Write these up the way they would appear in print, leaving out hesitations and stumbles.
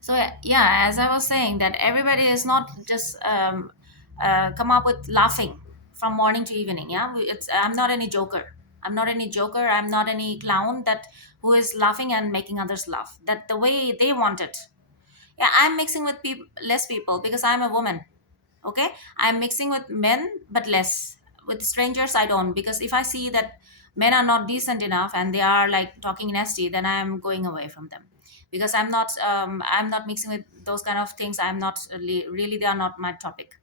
So yeah, as I was saying, that everybody is not just come up with laughing from morning to evening. Yeah, it's I'm not any joker. I'm not any joker. I'm not any clown that who is laughing and making others laugh. That the way they want it. Yeah, I'm mixing with people, less people because I'm a woman. Okay, I'm mixing with men, but less. With strangers, I don't, because if I see that men are not decent enough and they are like talking nasty, then I'm going away from them, because I'm not mixing with those kind of things. I'm not really, they are not my topic.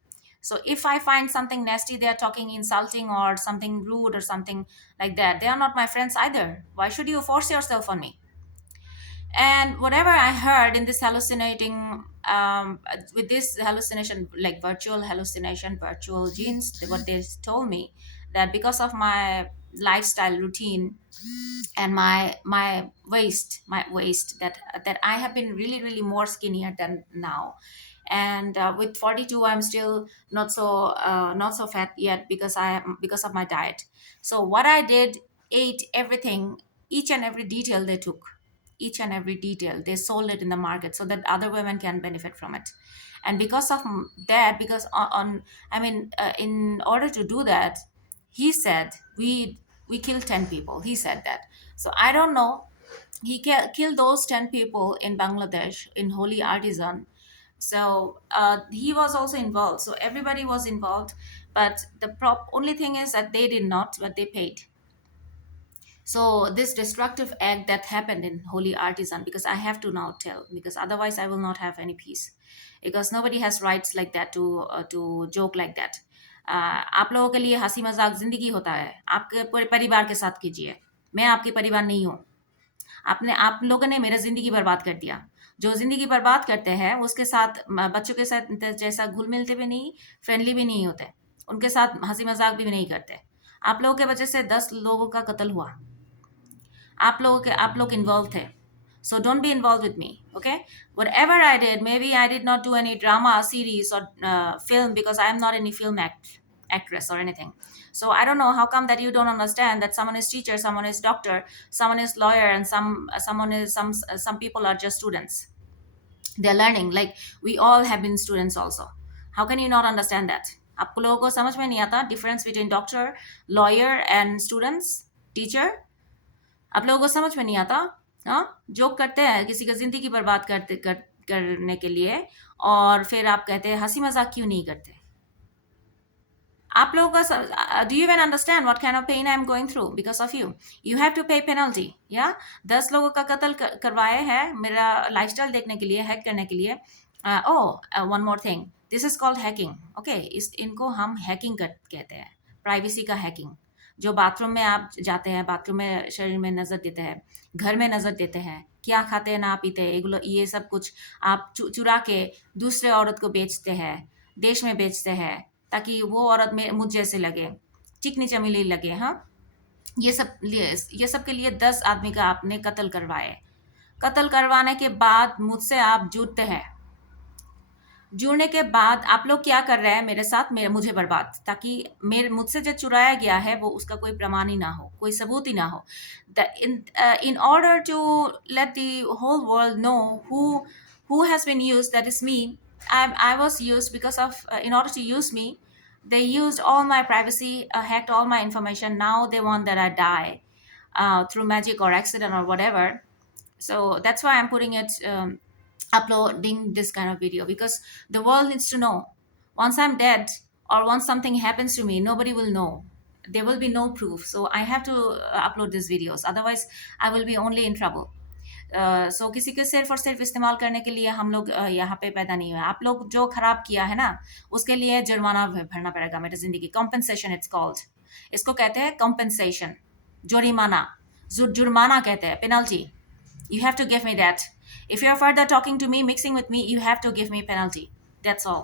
So if I find something nasty, they are talking insulting or something rude or something like that, they are not my friends either. Why should you force yourself on me? And whatever I heard in this hallucinating with this hallucination, like virtual hallucination, virtual genes, what they told me, that because of my lifestyle routine and my waist, that I have been really, really more skinnier than now. And with 42, I'm still not so fat yet, because of my diet. So what I did, ate everything, each and every detail they took, each and every detail they sold it in the market so that other women can benefit from it. And because of that, because I mean, in order to do that, he said we killed 10 people, he said that. So I don't know, he killed those 10 people in Bangladesh in Holy Artisan. So he was also involved, so everybody was involved. But the only thing is that they did not, but they paid. So this destructive act that happened in Holy Artisan, because I have to now tell, because otherwise I will not have any peace, because nobody has rights like that to joke like that. आप लोगों के लिए हंसी मजाक जिंदगी होता है, आपके परिवार के साथ कीजिए। मैं आपके परिवार नहीं हूँ। आप लोगों ने मेरा जिंदगी बर्बाद कर दिया। जो जिंदगी बर्बाद करते हैं उसके साथ बच्चों के साथ जैसा घुल मिलते भी नहीं, फ्रेंडली भी नहीं होते, उनके साथ हंसी मजाक भी नहीं करते। आप लोगों के वजह से 10 लोगों का कत्ल हुआ। आप लोग इन्वॉल्व थे। So don't be involved with me, okay? Whatever I did, maybe I did not do any drama series or film, because I am not any film actress or anything. So I don't know how come that you don't understand that someone is teacher, someone is doctor, someone is lawyer, and some people are just students. They're learning, like we all have been students also. How can you not understand that? आप लोगों को समझ में नहीं आता difference between doctor, lawyer and students, teacher? आप लोगों को समझ में नहीं आता? हाँ, जोक करते हैं किसी का जिंदगी बर्बाद करने के लिए, और फिर आप कहते हैं हंसी मजाक क्यों नहीं करते? आप लोगों का do you even understand what kind of pain I am going through because of you? You have to pay penalty. या 10 लोगों का कत्ल करवाए हैं मेरा लाइफस्टाइल देखने के लिए, हैक करने के लिए। Oh one more thing, this is called hacking, okay? इनको हम हैकिंग कहते हैं, प्राइवेसी का हैकिंग। जो बाथरूम में आप जाते हैं, बाथरूम में शरीर में नज़र देते हैं, घर में नज़र देते हैं, क्या खाते हैं ना पीते हैं, ये सब कुछ आप चुरा के दूसरे औरत को बेचते हैं, देश में बेचते हैं, ताकि वो औरत में मुझ जैसे लगे, चिकनी चमेली लगे। हाँ, ये सब के लिए 10 आदमी का आपने कत्ल करवाए। कत्ल करवाने के बाद मुझसे आप जुड़ते हैं। जुड़ने के बाद आप लोग क्या कर रहे हैं मेरे साथ, मुझे बर्बाद, ताकि मेरे मुझसे जो चुराया गया है वो उसका कोई प्रमाण ही ना हो, कोई सबूत ही ना हो। In order to let the whole world know who has been used, that is me. I was used because of in order to use me, they used all my privacy, hacked all my information. Now they want that I die through magic or accident or whatever. So that's why I'm putting it, uploading this kind of video, because the world needs to know. Once I'm dead, or once something happens to me, nobody will know. There will be no proof. So I have to upload these videos, otherwise I will be only in trouble. सो किसी के सिर्फ और सिर्फ इस्तेमाल करने के लिए हम लोग यहाँ पे पैदा नहीं हुए। आप लोग जो खराब किया है ना, उसके लिए जुर्माना भरना पड़ेगा मेरी जिंदगी। कॉम्पेंसेशन इट्स कॉल्ड, इसको कहते हैं कॉम्पेंसेशन, जुर्माना। जुर्माना कहते हैं, penalty. You have to give me that. If you're further talking to me, mixing with me, you have to give me penalty. That's all.